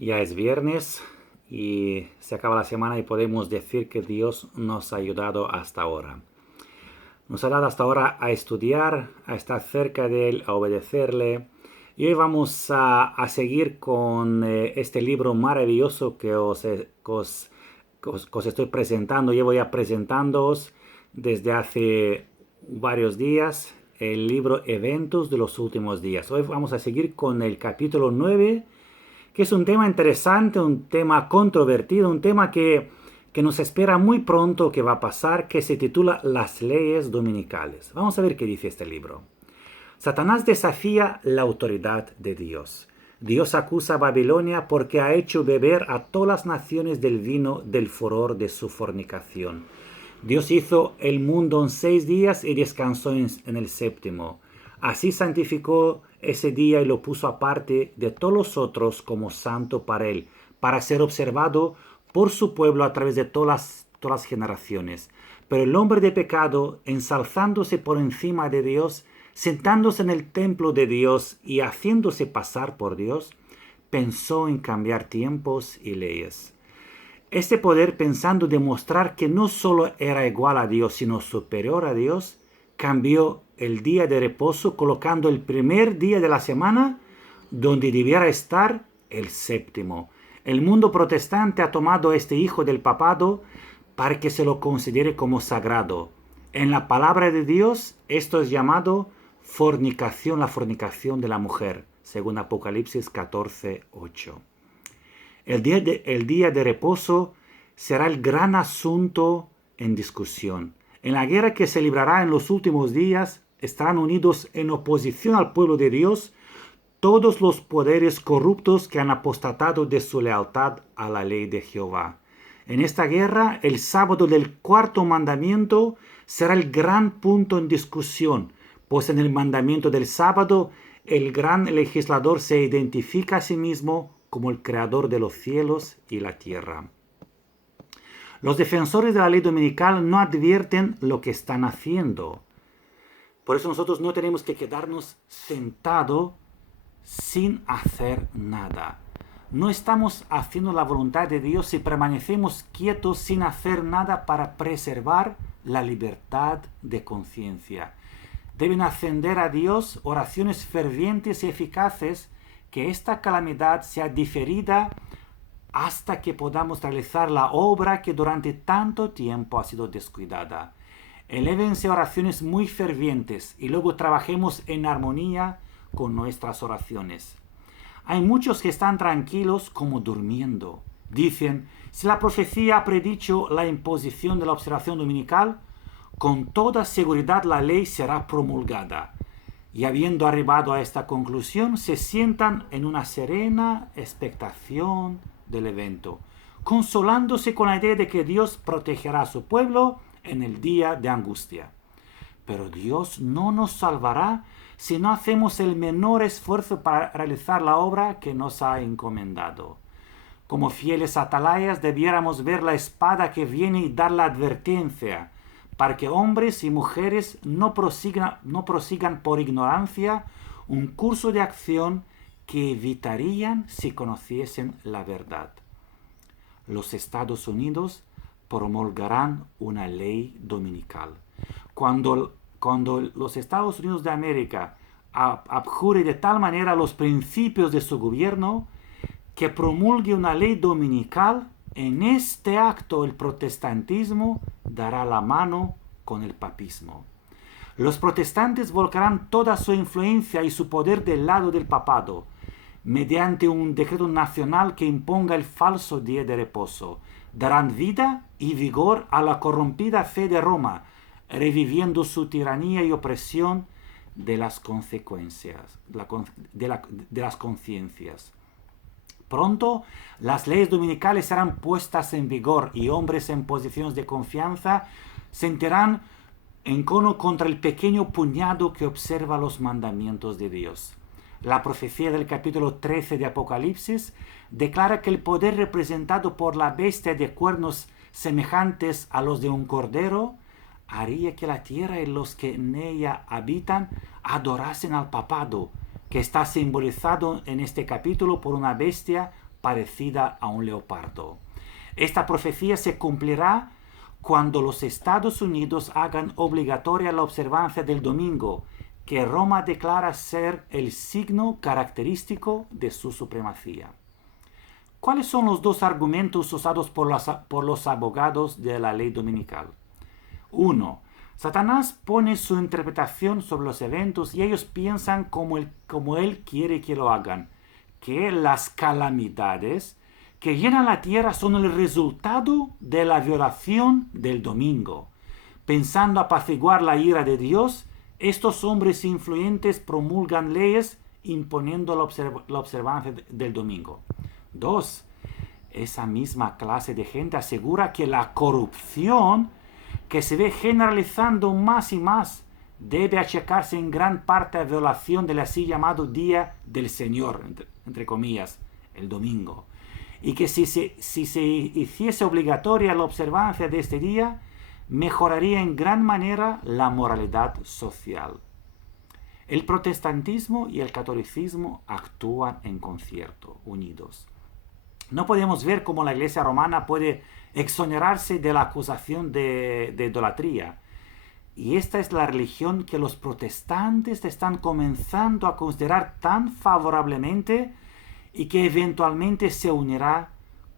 Ya es viernes y se acaba la semana y podemos decir que Dios nos ha ayudado hasta ahora. Nos ha dado hasta ahora a estudiar, a estar cerca de Él, a obedecerle. Y hoy vamos a seguir con este libro maravilloso que os estoy presentando. Llevo ya presentándoos desde hace varios días el libro Eventos de los Últimos Días. Hoy vamos a seguir con el capítulo 9, que es un tema interesante, un tema controvertido, un tema que nos espera muy pronto que va a pasar, que se titula Las leyes dominicales. Vamos a ver qué dice este libro. Satanás desafía la autoridad de Dios. Dios acusa a Babilonia porque ha hecho beber a todas las naciones del vino del furor de su fornicación. Dios hizo el mundo en 6 días y descansó en el séptimo. Así santificó ese día y lo puso aparte de todos los otros como santo para él, para ser observado por su pueblo a través de todas las generaciones. Pero el hombre de pecado, ensalzándose por encima de Dios, sentándose en el templo de Dios y haciéndose pasar por Dios, pensó en cambiar tiempos y leyes. Este poder, pensando demostrar que no solo era igual a Dios, sino superior a Dios, cambió el día de reposo colocando el primer día de la semana donde debiera estar el séptimo. El mundo protestante ha tomado a este hijo del papado para que se lo considere como sagrado. En la palabra de Dios esto es llamado fornicación, la fornicación de la mujer, según Apocalipsis 14:8. El día de reposo será el gran asunto en discusión. En la guerra que se librará en los últimos días estarán unidos en oposición al pueblo de Dios todos los poderes corruptos que han apostatado de su lealtad a la ley de Jehová. En esta guerra, el sábado del cuarto mandamiento será el gran punto en discusión, pues en el mandamiento del sábado el gran legislador se identifica a sí mismo como el creador de los cielos y la tierra. Los defensores de la ley dominical no advierten lo que están haciendo. Por eso nosotros no tenemos que quedarnos sentados sin hacer nada. No estamos haciendo la voluntad de Dios si permanecemos quietos sin hacer nada para preservar la libertad de conciencia. Deben ascender a Dios oraciones fervientes y eficaces que esta calamidad sea diferida hasta que podamos realizar la obra que durante tanto tiempo ha sido descuidada. Elévense oraciones muy fervientes y luego trabajemos en armonía con nuestras oraciones. Hay muchos que están tranquilos como durmiendo. Dicen, si la profecía ha predicho la imposición de la observación dominical, con toda seguridad la ley será promulgada. Y habiendo arribado a esta conclusión, se sientan en una serena expectación del evento, consolándose con la idea de que Dios protegerá a su pueblo en el día de angustia. Pero Dios no nos salvará si no hacemos el menor esfuerzo para realizar la obra que nos ha encomendado. Como fieles atalayas debiéramos ver la espada que viene y dar la advertencia, para que hombres y mujeres no prosigan por ignorancia un curso de acción que evitarían si conociesen la verdad. Los Estados Unidos promulgarán una ley dominical. Cuando los Estados Unidos de América abjure de tal manera los principios de su gobierno que promulgue una ley dominical, en este acto el protestantismo dará la mano con el papismo. Los protestantes volcarán toda su influencia y su poder del lado del papado, mediante un decreto nacional que imponga el falso día de reposo. Darán vida y vigor a la corrompida fe de Roma, reviviendo su tiranía y opresión de las consecuencias, de las conciencias. Pronto las leyes dominicales serán puestas en vigor y hombres en posiciones de confianza sentirán encono contra el pequeño puñado que observa los mandamientos de Dios. La profecía del capítulo 13 de Apocalipsis declara que el poder representado por la bestia de cuernos semejantes a los de un cordero haría que la tierra y los que en ella habitan adorasen al papado, que está simbolizado en este capítulo por una bestia parecida a un leopardo. Esta profecía se cumplirá cuando los Estados Unidos hagan obligatoria la observancia del domingo, que Roma declara ser el signo característico de su supremacía. ¿Cuáles son los dos argumentos usados por los abogados de la ley dominical? 1. Satanás pone su interpretación sobre los eventos y ellos piensan como él quiere que lo hagan, que las calamidades que llenan la tierra son el resultado de la violación del domingo. Pensando apaciguar la ira de Dios, estos hombres influyentes promulgan leyes imponiendo la observancia del domingo. 2. Esa misma clase de gente asegura que la corrupción que se ve generalizando más y más debe achacarse en gran parte a violación del así llamado Día del Señor, entre comillas, el domingo. Y que si se hiciese obligatoria la observancia de este día, mejoraría en gran manera la moralidad social. El protestantismo y el catolicismo actúan en concierto, unidos. No podemos ver cómo la Iglesia romana puede exonerarse de la acusación de idolatría. Y esta es la religión que los protestantes están comenzando a considerar tan favorablemente y que eventualmente se unirá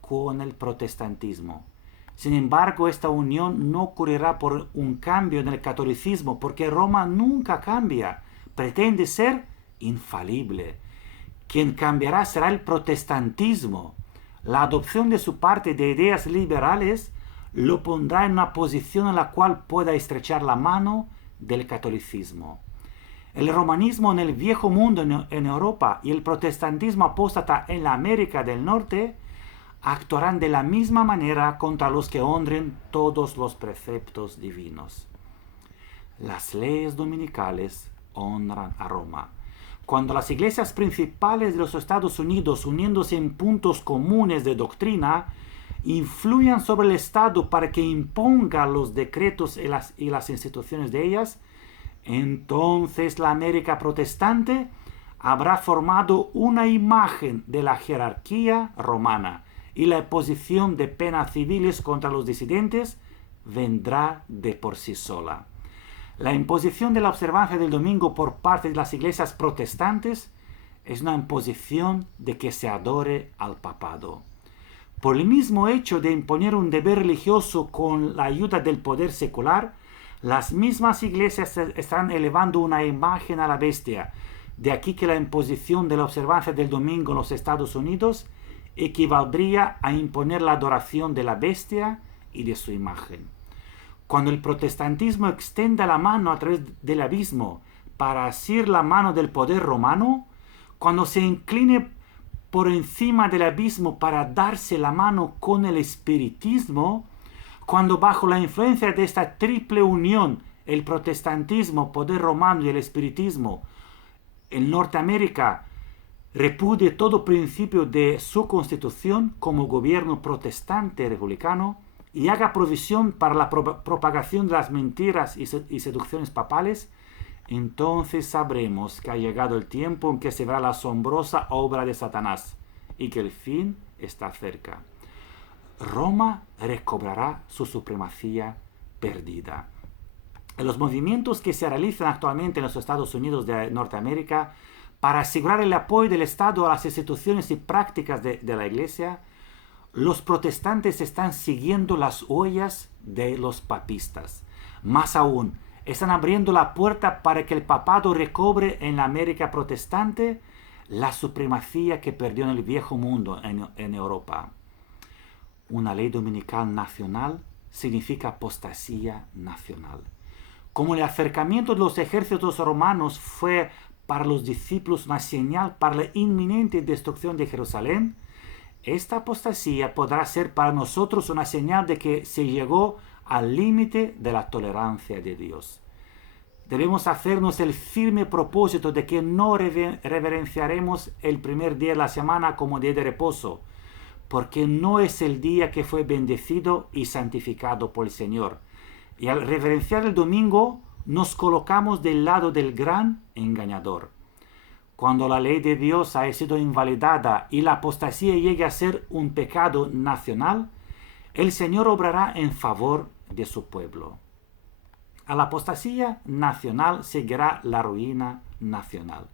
con el protestantismo. Sin embargo, esta unión no ocurrirá por un cambio en el catolicismo, porque Roma nunca cambia, pretende ser infalible. Quien cambiará será el protestantismo. La adopción de su parte de ideas liberales lo pondrá en una posición en la cual pueda estrechar la mano del catolicismo. El romanismo en el viejo mundo en Europa y el protestantismo apóstata en la América del Norte actuarán de la misma manera contra los que honren todos los preceptos divinos. Las leyes dominicales honran a Roma. Cuando las iglesias principales de los Estados Unidos, uniéndose en puntos comunes de doctrina, influyan sobre el Estado para que imponga los decretos y las instituciones de ellas, entonces la América protestante habrá formado una imagen de la jerarquía romana y la imposición de penas civiles contra los disidentes vendrá de por sí sola. La imposición de la observancia del domingo por parte de las iglesias protestantes es una imposición de que se adore al papado. Por el mismo hecho de imponer un deber religioso con la ayuda del poder secular, las mismas iglesias están elevando una imagen a la bestia. De aquí que la imposición de la observancia del domingo en los Estados Unidos equivaldría a imponer la adoración de la bestia y de su imagen. Cuando el protestantismo extienda la mano a través del abismo para asir la mano del poder romano, cuando se incline por encima del abismo para darse la mano con el espiritismo, cuando bajo la influencia de esta triple unión, el protestantismo, poder romano y el espiritismo, en Norteamérica repudie todo principio de su constitución como gobierno protestante republicano y haga provisión para la propagación de las mentiras y seducciones papales, entonces sabremos que ha llegado el tiempo en que se verá la asombrosa obra de Satanás y que el fin está cerca. Roma recobrará su supremacía perdida. En los movimientos que se realizan actualmente en los Estados Unidos de Norteamérica para asegurar el apoyo del Estado a las instituciones y prácticas de la Iglesia, los protestantes están siguiendo las huellas de los papistas. Más aún, están abriendo la puerta para que el papado recobre en la América protestante la supremacía que perdió en el viejo mundo en Europa. Una ley dominical nacional significa apostasía nacional. Como el acercamiento de los ejércitos romanos fue para los discípulos una señal para la inminente destrucción de Jerusalén, esta apostasía podrá ser para nosotros una señal de que se llegó al límite de la tolerancia de Dios. Debemos hacernos el firme propósito de que no reverenciaremos el primer día de la semana como día de reposo, porque no es el día que fue bendecido y santificado por el Señor. Y al reverenciar el domingo, nos colocamos del lado del gran engañador. cuando la ley de Dios ha sido invalidada y la apostasía llegue a ser un pecado nacional, el Señor obrará en favor de su pueblo. A la apostasía nacional seguirá la ruina nacional.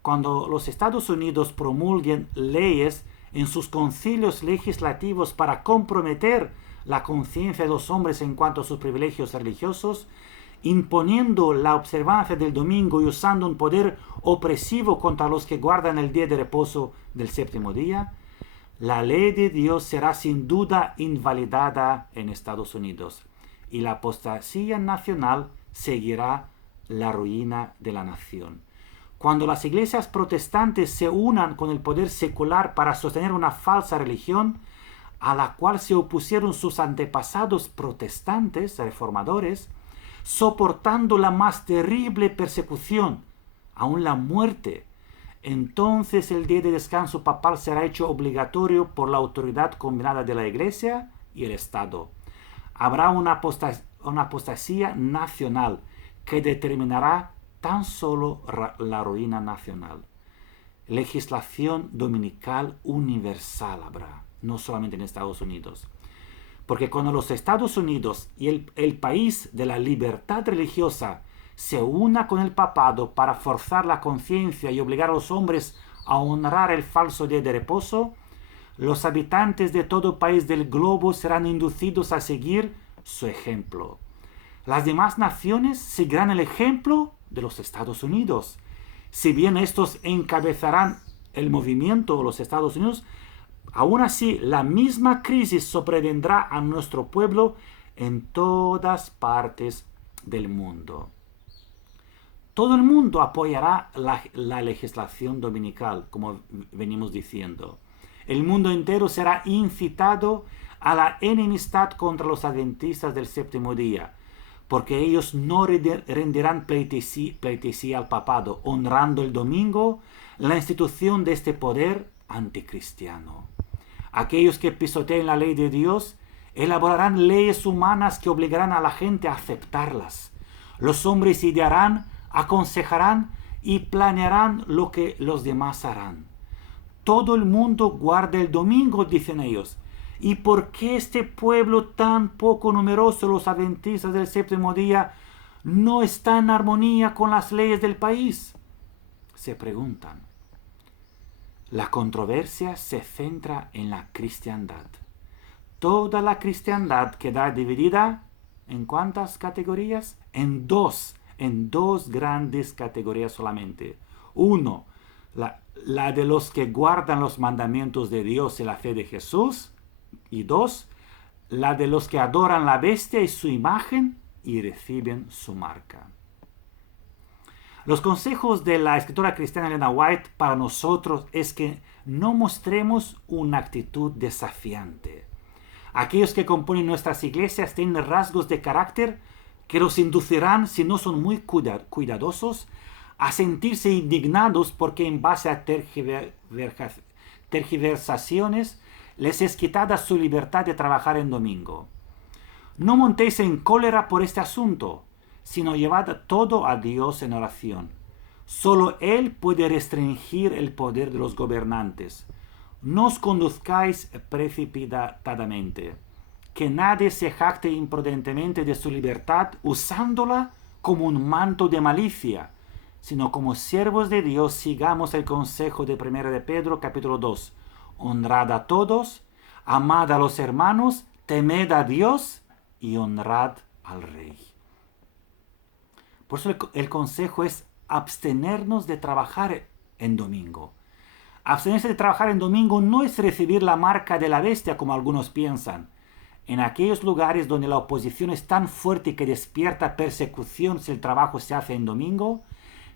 Cuando los Estados Unidos promulguen leyes en sus concilios legislativos para comprometer la conciencia de los hombres en cuanto a sus privilegios religiosos, imponiendo la observancia del domingo y usando un poder opresivo contra los que guardan el día de reposo del séptimo día, la ley de Dios será sin duda invalidada en Estados Unidos y la apostasía nacional seguirá la ruina de la nación. Cuando las iglesias protestantes se unan con el poder secular para sostener una falsa religión, a la cual se opusieron sus antepasados protestantes, reformadores, soportando la más terrible persecución, aun la muerte, entonces el día de descanso papal será hecho obligatorio por la autoridad combinada de la Iglesia y el Estado. Habrá una apostasía nacional que determinará tan solo la ruina nacional. Legislación dominical universal habrá, no solamente en Estados Unidos. Porque cuando los Estados Unidos y el país de la libertad religiosa se una con el papado para forzar la conciencia y obligar a los hombres a honrar el falso día de reposo, los habitantes de todo país del globo serán inducidos a seguir su ejemplo. Las demás naciones seguirán el ejemplo de los Estados Unidos. Si bien estos encabezarán el movimiento de los Estados Unidos, aún así la misma crisis sobrevendrá a nuestro pueblo en todas partes del mundo. Todo el mundo apoyará la legislación dominical, como venimos diciendo. El mundo entero será incitado a la enemistad contra los adventistas del séptimo día, porque ellos no rendirán pleitesía al papado, honrando el domingo, la institución de este poder anticristiano. Aquellos que pisoteen la ley de Dios elaborarán leyes humanas que obligarán a la gente a aceptarlas. Los hombres idearán, aconsejarán y planearán lo que los demás harán. Todo el mundo guarda el domingo, dicen ellos. ¿Y por qué este pueblo tan poco numeroso, los adventistas del séptimo día, no está en armonía con las leyes del país? Se preguntan. La controversia se centra en la cristiandad. Toda la cristiandad queda dividida ¿en cuántas categorías? En dos grandes categorías solamente. Uno, la de los que guardan los mandamientos de Dios y la fe de Jesús. Y dos, la de los que adoran la bestia y su imagen y reciben su marca. Los consejos de la escritora cristiana Elena White para nosotros es que no mostremos una actitud desafiante. Aquellos que componen nuestras iglesias tienen rasgos de carácter que los inducirán, si no son muy cuidadosos, a sentirse indignados porque en base a tergiversaciones les es quitada su libertad de trabajar en domingo. No montéis en cólera por este asunto, sino llevad todo a Dios en oración. Solo Él puede restringir el poder de los gobernantes. No os conduzcáis precipitadamente. Que nadie se jacte imprudentemente de su libertad usándola como un manto de malicia, sino como siervos de Dios sigamos el consejo de 1 de Pedro capítulo 2. Honrad a todos, amad a los hermanos, temed a Dios y honrad al Rey. Por eso el consejo es abstenernos de trabajar en domingo. Abstenerse de trabajar en domingo no es recibir la marca de la bestia como algunos piensan. En aquellos lugares donde la oposición es tan fuerte que despierta persecución si el trabajo se hace en domingo,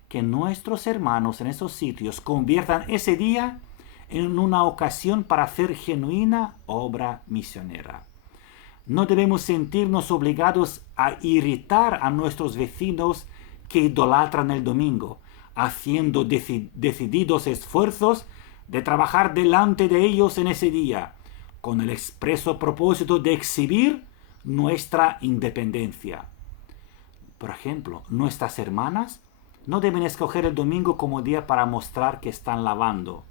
que nuestros hermanos en esos sitios conviertan ese día en una ocasión para hacer genuina obra misionera. No debemos sentirnos obligados a irritar a nuestros vecinos que idolatran el domingo, haciendo decididos esfuerzos de trabajar delante de ellos en ese día, con el expreso propósito de exhibir nuestra independencia. Por ejemplo, nuestras hermanas no deben escoger el domingo como día para mostrar que están lavando.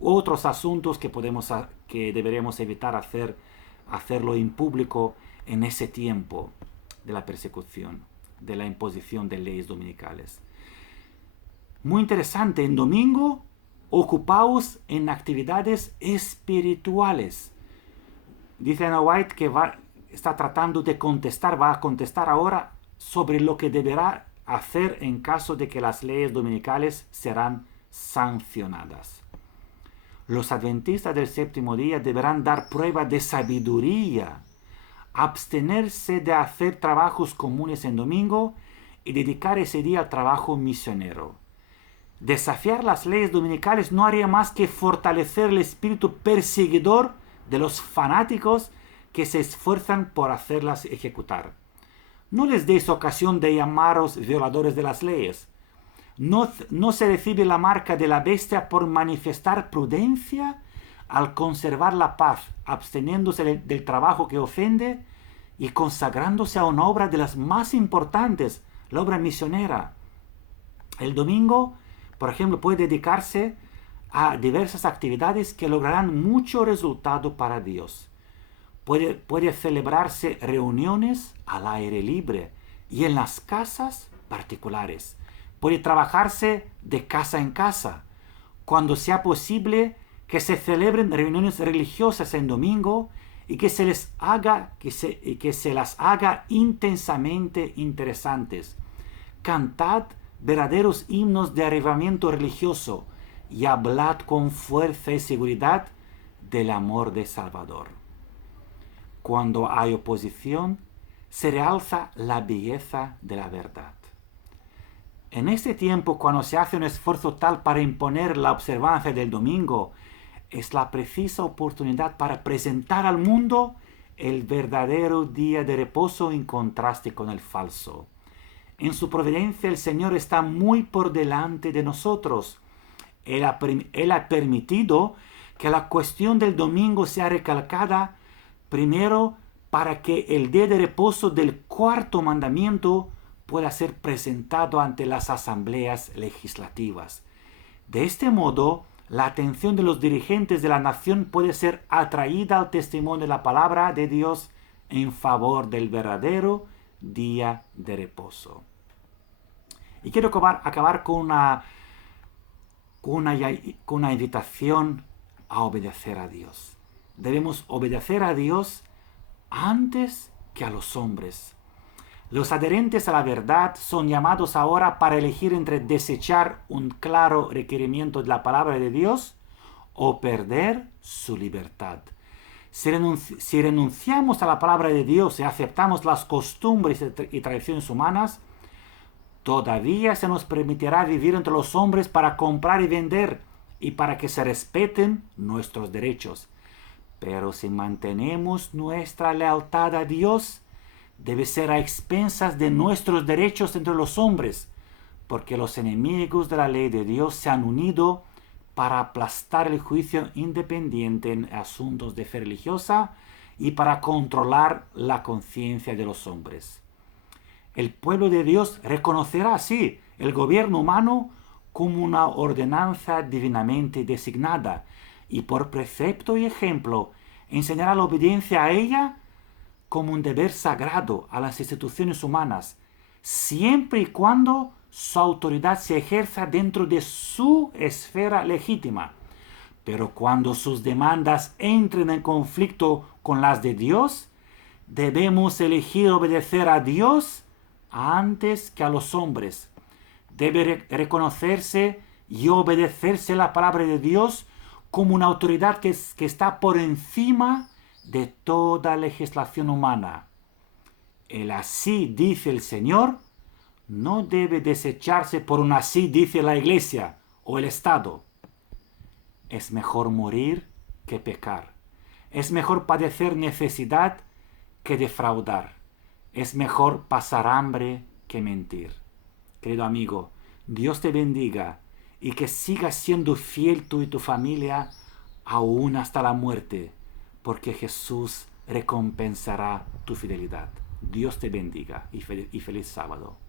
Otros asuntos que deberíamos evitar hacerlo en público en ese tiempo de la persecución, de la imposición de leyes dominicales. Muy interesante, en domingo ocupaos en actividades espirituales. Dice Ana White que está tratando de va a contestar ahora sobre lo que deberá hacer en caso de que las leyes dominicales serán sancionadas. Los adventistas del séptimo día deberán dar prueba de sabiduría, abstenerse de hacer trabajos comunes en domingo y dedicar ese día al trabajo misionero. Desafiar las leyes dominicales no haría más que fortalecer el espíritu perseguidor de los fanáticos que se esfuerzan por hacerlas ejecutar. No les deis ocasión de llamaros violadores de las leyes. No se recibe la marca de la bestia por manifestar prudencia al conservar la paz, absteniéndose del trabajo que ofende y consagrándose a una obra de las más importantes, la obra misionera. El domingo, por ejemplo, puede dedicarse a diversas actividades que lograrán mucho resultado para Dios. Puede celebrarse reuniones al aire libre y en las casas particulares. Puede trabajarse de casa en casa. Cuando sea posible, que se celebren reuniones religiosas en domingo y que se las haga intensamente interesantes. Cantad verdaderos himnos de avivamiento religioso y hablad con fuerza y seguridad del amor de Salvador. Cuando hay oposición, se realza la belleza de la verdad. En este tiempo, cuando se hace un esfuerzo tal para imponer la observancia del domingo, es la precisa oportunidad para presentar al mundo el verdadero día de reposo en contraste con el falso. En su providencia el Señor está muy por delante de nosotros. Él ha permitido que la cuestión del domingo sea recalcada primero para que el día de reposo del cuarto mandamiento pueda ser presentado ante las asambleas legislativas. De este modo, la atención de los dirigentes de la nación puede ser atraída al testimonio de la palabra de Dios en favor del verdadero día de reposo. Y quiero acabar con una invitación a obedecer a Dios. Debemos obedecer a Dios antes que a los hombres. Los adherentes a la verdad son llamados ahora para elegir entre desechar un claro requerimiento de la palabra de Dios o perder su libertad. Si renunciamos a la palabra de Dios y aceptamos las costumbres y tradiciones humanas, todavía se nos permitirá vivir entre los hombres para comprar y vender y para que se respeten nuestros derechos. Pero si mantenemos nuestra lealtad a Dios, debe ser a expensas de nuestros derechos entre los hombres, porque los enemigos de la ley de Dios se han unido para aplastar el juicio independiente en asuntos de fe religiosa y para controlar la conciencia de los hombres. El pueblo de Dios reconocerá así el gobierno humano como una ordenanza divinamente designada y por precepto y ejemplo enseñará la obediencia a ella como un deber sagrado a las instituciones humanas, siempre y cuando su autoridad se ejerza dentro de su esfera legítima. Pero cuando sus demandas entren en conflicto con las de Dios, debemos elegir obedecer a Dios antes que a los hombres. Debe reconocerse y obedecerse la palabra de Dios como una autoridad que está por encima de toda legislación humana. El así dice el Señor no debe desecharse por un así dice la Iglesia o el Estado. Es mejor morir que pecar. Es mejor padecer necesidad que defraudar. Es mejor pasar hambre que mentir. Querido amigo, Dios te bendiga y que sigas siendo fiel tú y tu familia aún hasta la muerte, porque Jesús recompensará tu fidelidad. Dios te bendiga y feliz sábado.